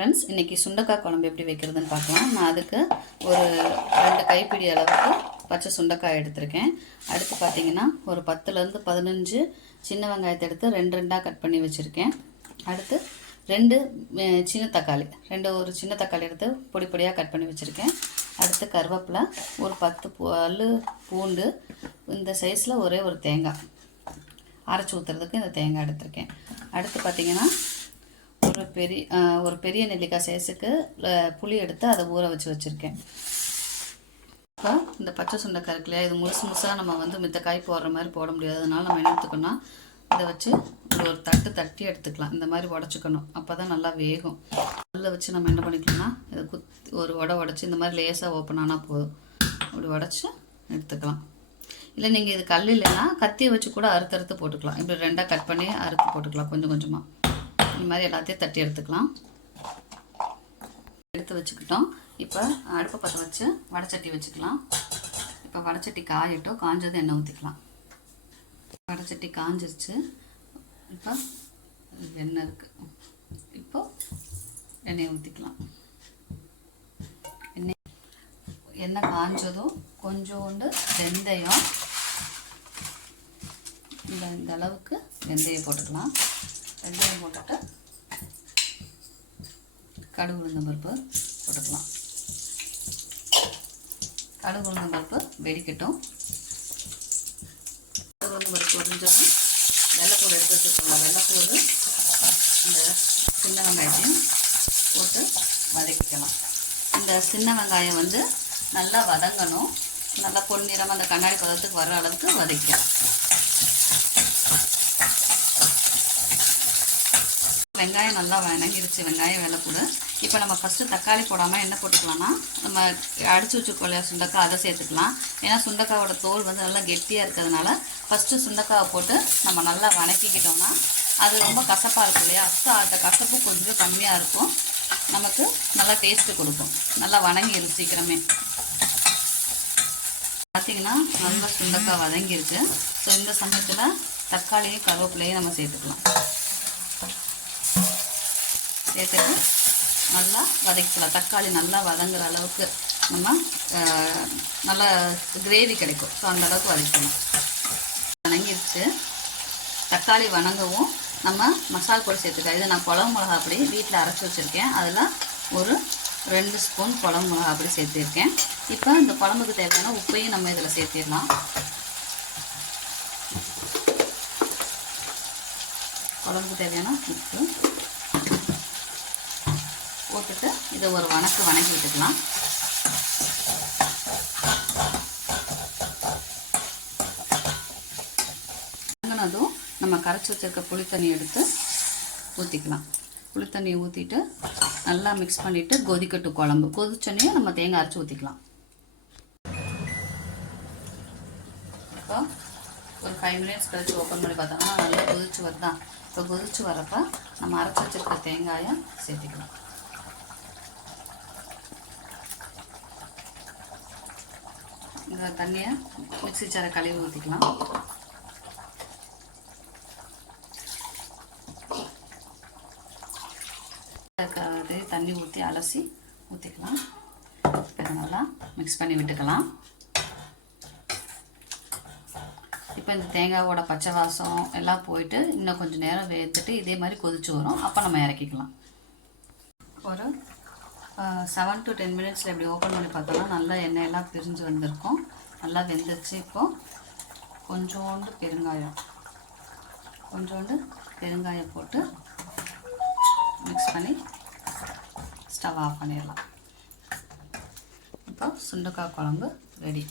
Friends இன்றைக்கி சுண்டக்காய் குழம்பு எப்படி வைக்கிறதுன்னு பார்க்கலாம். நான் அதுக்கு ஒரு ரெண்டு கைப்பிடி அளவுக்கு பச்சை சுண்டைக்காய் எடுத்திருக்கேன். அடுத்து பார்த்தீங்கன்னா ஒரு பத்துலேருந்து பதினஞ்சு சின்ன வெங்காயத்தை எடுத்து ரெண்டு ரெண்டாக கட் பண்ணி வச்சுருக்கேன். அடுத்து ரெண்டு சின்ன தக்காளி ரெண்டு ஒரு சின்ன தக்காளி எடுத்து பொடி பொடியாக கட் பண்ணி வச்சுருக்கேன். அடுத்து கருவேப்பிலை ஒரு பத்து பல் பூண்டு இந்த சைஸில் ஒரே ஒரு தேங்காய். அரைச்சி ஊற்றுறதுக்கு இந்த தேங்காய் எடுத்திருக்கேன். அடுத்து பார்த்தீங்கன்னா ஒரு பெரிய ஒரு பெரிய நெல்லிக்காய் சைஸுக்கு புளி எடுத்து அதை ஊற வச்சு வச்சுருக்கேன். இப்போ இந்த பச்சை சுண்டைக்காய் இருக்கு இல்லையா இது முழுசு முழுசாக நம்ம வந்து மித்த காய் போடுற மாதிரி போட முடியாது. அதனால நம்ம என்ன எடுத்துக்கணும் இதை வச்சு ஒரு தட்டு தட்டி எடுத்துக்கலாம். இந்த மாதிரி உடச்சிக்கணும். அப்போ தான் நல்லா வேகும். கல்ல வச்சு நம்ம என்ன பண்ணிக்கலாம்னா இதை குத்தி ஒரு உட உடச்சி இந்த மாதிரி லேசாக ஓப்பன் ஆனால் போதும். அப்படி உடச்சி எடுத்துக்கலாம். இல்லை நீங்கள் இது கல் இல்லைன்னா கத்தியை வச்சு கூட அறுத்து அறுத்து போட்டுக்கலாம். இப்படி ரெண்டாக கட் பண்ணி அறுத்து போட்டுக்கலாம் கொஞ்சம் கொஞ்சமாக இந்த மாதிரி எல்லாத்தையும் தட்டி எடுத்துக்கலாம். எடுத்து வச்சுக்கிட்டோம். இப்போ அடுப்பை பற்ற வச்சு வடச்சட்டி வச்சுக்கலாம். இப்போ வடைச்சட்டி காயட்டும். காஞ்சது எண்ணெய் ஊற்றிக்கலாம் வடைச்சட்டி காஞ்சிருச்சு. இப்போ எண்ணெய் இருக்குது இப்போ எண்ணெயை ஊற்றிக்கலாம் எண்ணெய் எண்ணெய் காஞ்சதும் கொஞ்சோண்டு வெந்தயம். இந்த இந்த அளவுக்கு வெந்தயம் போட்டுக்கலாம். வெந்தயம் போட்டுட்டு கடுகு உளுந்தம் பருப்பு போட்டுக்கலாம். கடுகு உளுந்தம் பருப்பு வெடிக்கட்டும். கடுகு உளுந்தம் பருப்பு உறிஞ்சதும் வெள்ளைப்பூடு எடுத்து வச்சுருக்கோம் வெள்ளைப்பூடு இந்த சின்ன வெங்காயத்தையும் போட்டு வதக்கிக்கலாம். இந்த சின்ன வெங்காயம் வந்து நல்லா வதங்கணும். நல்லா பொன்னிறமாக அந்த கண்ணாடி பதத்துக்கு வர அளவுக்கு வதக்கலாம் வெங்காயம் நல்லா வணங்கிடுச்சு வெங்காயம் வெள்ளைப்பூடு இப்போ நம்ம ஃபஸ்ட்டு தக்காளி போடாமல் என்ன போட்டுக்கலாம்னா நம்ம அடிச்சு வச்சுருக்கோம் இல்லையா சுண்டக்காய் அதை சேர்த்துக்கலாம். ஏன்னா சுண்டக்காயோட தோல் வந்து நல்லா கெட்டியாக இருக்கிறதுனால ஃபஸ்ட்டு சுண்டக்காவை போட்டு நம்ம நல்லா வணக்கிக்கிட்டோம்னா அது ரொம்ப கசப்பாக இருக்கும் இல்லையா? ஸோ அந்த கசப்பு கொஞ்சம் கம்மியாக இருக்கும். நமக்கு நல்லா டேஸ்ட்டு கொடுக்கும். நல்லா வணங்கிடும் சீக்கிரமே. பார்த்தீங்கன்னா நல்லா சுண்டக்காய் வதங்கியிருக்கு. ஸோ இந்த சமயத்தில் தக்காளியும் கருவேப்பிலையும் நம்ம சேர்த்துக்கலாம். சேர்த்துட்டு நல்லா வதக்கிக்கலாம் தக்காளி நல்லா வதங்குற அளவுக்கு நம்ம நல்லா கிரேவி கிடைக்கும். ஸோ அந்த அளவுக்கு வதக்கணும். வணங்கிடுச்சு தக்காளி வணங்கவும் நம்ம மசால் பொடி சேர்த்துக்கலாம். இது நான் குழம்பு மிளகா அப்படி வீட்டில் அரைச்சி வச்சுருக்கேன். அதில் ஒரு ரெண்டு ஸ்பூன் குழம்பு மிளகா அப்படி சேர்த்துருக்கேன். இப்போ இந்த குழம்புக்கு தேவையான உப்பையும் நம்ம இதில் சேர்த்திடலாம். குழம்புக்கு தேவையான உப்பு. போட்டுட்டு இதை ஒரு வணக்கு வணக்கி விட்டுக்கலாம். வணங்கினதும் நம்ம கரைச்சி வச்சிருக்க புளித்தண்ணி எடுத்து ஊற்றிக்கலாம் புளித்தண்ணியை ஊற்றிட்டு நல்லா மிக்ஸ் பண்ணிவிட்டு கொதிக்கட்டு குழம்பு. கொதிச்சோன்னே நம்ம தேங்காய் அரைச்சி ஊற்றிக்கலாம் இப்போ ஒரு ஃபைவ் மினிட்ஸ் கழிச்சு ஓப்பன் பண்ணி பார்த்தோம்னா நல்லா கொதிச்சு வருதான் இப்போ கொதிச்சு வரப்ப நம்ம அரைச்சி வச்சிருக்க தேங்காயை சேர்த்துக்கலாம். இந்த தண்ணியை மிக்சி சாரை கழுவி ஊற்றிக்கலாம். தண்ணி ஊற்றி அலசி ஊற்றிக்கலாம். இப்போ நல்லா மிக்ஸ் பண்ணி விட்டுக்கலாம். இப்போ இந்த தேங்காவோட பச்சை வாசம் எல்லாம் போயிட்டு இன்னும் கொஞ்சம் நேரம் வேர்த்துட்டு இதே மாதிரி கொதிச்சு வரும். அப்போ நம்ம இறக்கிக்கலாம். ஒரு செவன் டு டென் மினிட்ஸில் இப்படி ஓப்பன் பண்ணி பார்த்தோம்னா நல்லா எண்ணெயெல்லாம் பிரிஞ்சு வந்திருக்கும். நல்லா வெந்துச்சு இப்போது கொஞ்சோண்டு பெருங்காயம். கொஞ்சோண்டு பெருங்காயம் போட்டு மிக்ஸ் பண்ணி ஸ்டவ் ஆஃப் பண்ணிடலாம். இப்போ சுண்டக்காய் குழம்பு ரெடி